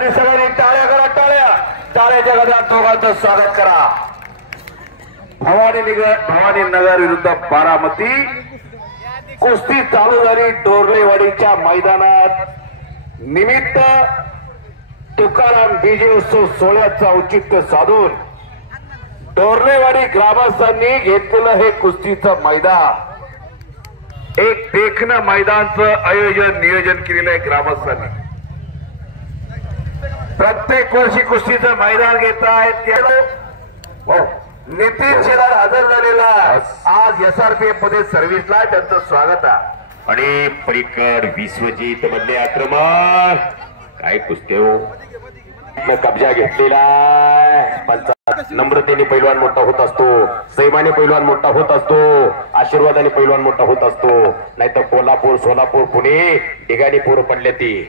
सगळ्यांनी टाळ्या करा, टाळ्या टाळ्याच्या गजरात दोघांचं स्वागत करा। भवानी नगर विरुद्ध बारामती कुस्ती चालू झाली डोरलेवाडीच्या मैदानात। निमित्त तुकाराम विजयोत्सव सोहळ्याचं औचित्य साधून डोरलेवाडी ग्रामस्थांनी घेतलेलं हे कुस्तीचं मैदान एक देखणं मैदानचं आयोजन नियोजन केलेलं आहे ग्रामस्थांनी। प्रत्येक वर्षी कुस्तीचं मैदान घेत आहेत। नितीन शेलार हजर झालेला आज SRPF मध्ये सर्व्हिसला, त्यांचं स्वागत आहे। आणि परिकर विश्वजित मधले आक्रमण काय कुस्ती हो, कब्जा घेतलेला। नम्रतेने पैलवान मोठा होत असतो, सैमाने पैलवान मोठा होत असतो, आशीर्वादाने पैलवान मोठा होत असतो। नाहीतर कोल्हापूर, सोलापूर, पुणे ठिकाणी पोरं पडले ती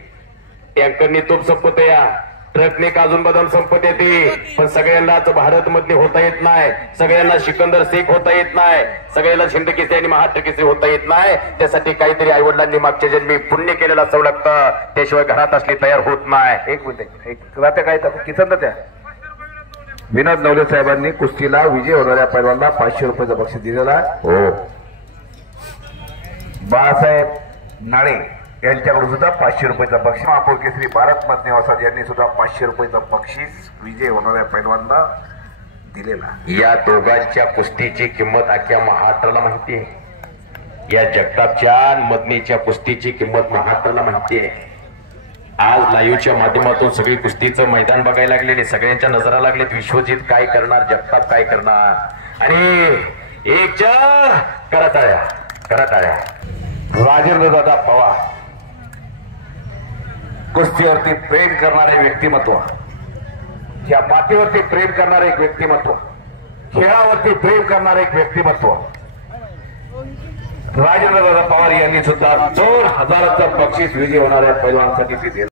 टँकरनी तोप संपत या, ट्रकने काजून बदाम संपत येते। पण सगळ्यांनाच भारत मधले होता येत नाही, सगळ्यांना सिकंदर शेख होता येत नाही, सगळ्यांना हिंद केसरी आणि महाराष्ट्र केसरी होता येत नाही। त्यासाठी काहीतरी आईवडिलांनी मागच्या जन्मी पुण्य केलेलं असावं लागतं, त्याशिवाय घरात असली तयार होत नाही। एक मिनिट, एक राहत्या काय किचन त्या विनोद नवले साहेबांनी कुस्तीला विजय होणाऱ्या पैलवानला 500 रुपयाचं बक्षीस दिलेला। हो, बाळासाहेब नाळे यांच्याकडून सुद्धा 500 रुपयाचं बक्षीस। महापौर केसरी भारत निवासात यांनी सुद्धा 500 रुपयाचं बक्षीस विजय होणाऱ्या पैलवानला दिलेला। या दोघांच्या कुस्तीची किंमत अख्ख्या महाराष्ट्राला माहिती आहे। या जगतापच्या मदनीच्या कुस्तीची किंमत महाराष्ट्राला माहिती आहे। आज लाईव्हच्या माध्यमातून सगळी कुस्तीचं मैदान बघायला लागलेले, सगळ्यांच्या नजरा लागलेत। विश्वजित काय करणार, जगताप काय करणार, आणि एकच्या करा टाळ्या, करा टाळ्या। राजेंद्र दादा पवार कुस्तीवरती प्रेम करणारे व्यक्तिमत्व, या मातीवरती प्रेम करणारे एक व्यक्तिमत्व, खेळावरती प्रेम करणारे एक व्यक्तिमत्व राजेंद्र दादा पवार यांनी सुद्धा 2000चं बक्षीस विजय होणाऱ्या पैलवानांसाठी दिले।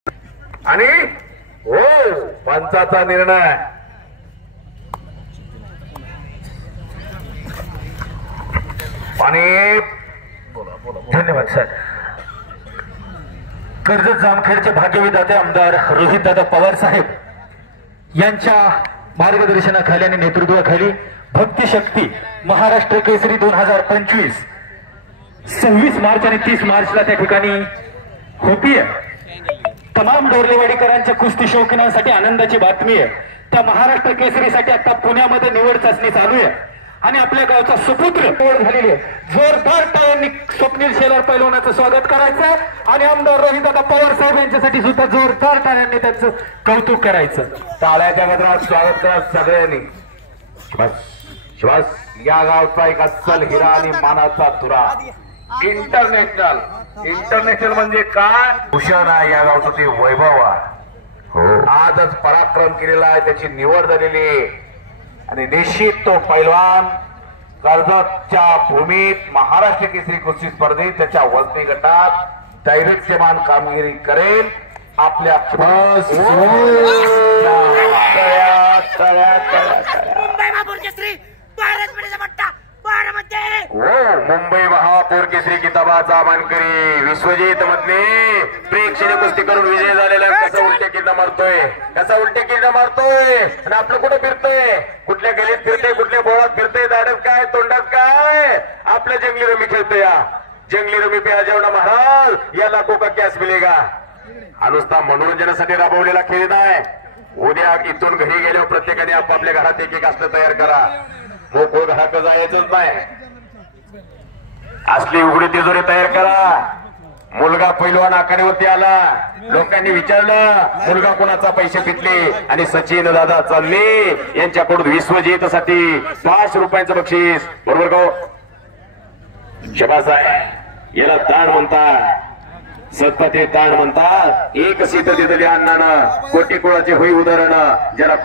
आणि हो, पंचाचा निर्णय आणि धन्यवाद सर। कर्जत जामखेडचे भाग्यविधाते आमदार रोहितदादा पवार साहेब यांच्या मार्गदर्शनाखाली आणि नेतृत्वाखाली भक्ती शक्ती महाराष्ट्र केसरी 2025 26 मार्च आणि 30 मार्चला त्या ठिकाणी होतीये। तमाम डोरलेवाडीकरांच्या कुस्ती शौकीनांसाठी आनंदाची बातमी आहे। त्या महाराष्ट्र केसरीसाठी आता पुण्यामध्ये निवड चाचणी चालू आहे आणि आपल्या गावचा सुपुत्र निवड झालेली आहे। जोरदार टाळ्यांनी स्वप्नील शेलार पैलवानाचं स्वागत करायचं आणि आमदार रोहितदादा पवार साहेब यांच्यासाठी सुद्धा जोरदार टाळ्यांनी त्यांचं कौतुक करायचं। टाळ्याच्या गजरात स्वागत करा सगळ्यांनी। श्वास या गावचा एक अस्सल हिरा आणि मानाचा तुरा, इंटरनॅशनल म्हणजे काय, भूषण आहे या गावचं, ते वैभव आहे। हो, आजच पराक्रम केलेला आहे, त्याची निवड झालेली आहे आणि निश्चित तो पैलवान कर्जतच्या भूमीत महाराष्ट्र केसरी कुस्ती स्पर्धेत त्याच्या वजनी गटात दैवत्यमान कामगिरी करेल। आपल्या मुंबई महापौर केसरी किताबाचा मानकरी विश्वजित मधले प्रेक्षणीय कुस्ती करून विजय झालेला। कसा उलटे किल्ला मारतोय, कसा उलटे किल्ला मारतोय, आणि आपलं कुठे फिरतोय, कुठल्या गलीत फिरतोय, कुठल्या बोळात फिरतोय, दाढत काय, तोंडात काय, आपल्या जंगली रमी खेळतोय। जंगली रमी पे जेवढा महाराज या लाखो का कॅश मिलेगा। हा नुसता मनोरंजनासाठी राबवलेला खेळ नाही। उद्या इथून घरी गेल्यावर प्रत्येकाने आपापल्या घरात एक एक असलं तयार करा। मोकळ घरात जायचंच नाही, असली उघडी तिजोरी तयार करा। मुलगा पैलवान आखाड्यावरती आला, लोकांनी विचारलं मुलगा कोणाचा, पैसे पिटले आणि सचिन दादा चालले यांच्याकडून विश्वजित साठी 500 रुपयाचं बक्षीस। बरोबर का? शबास आहे, याला ताण म्हणतात, सत्ता ताण म्हणतात। एक सीत दिलेली अण्णानं कोटी कुळाचे होई उदाहरण, ज्याला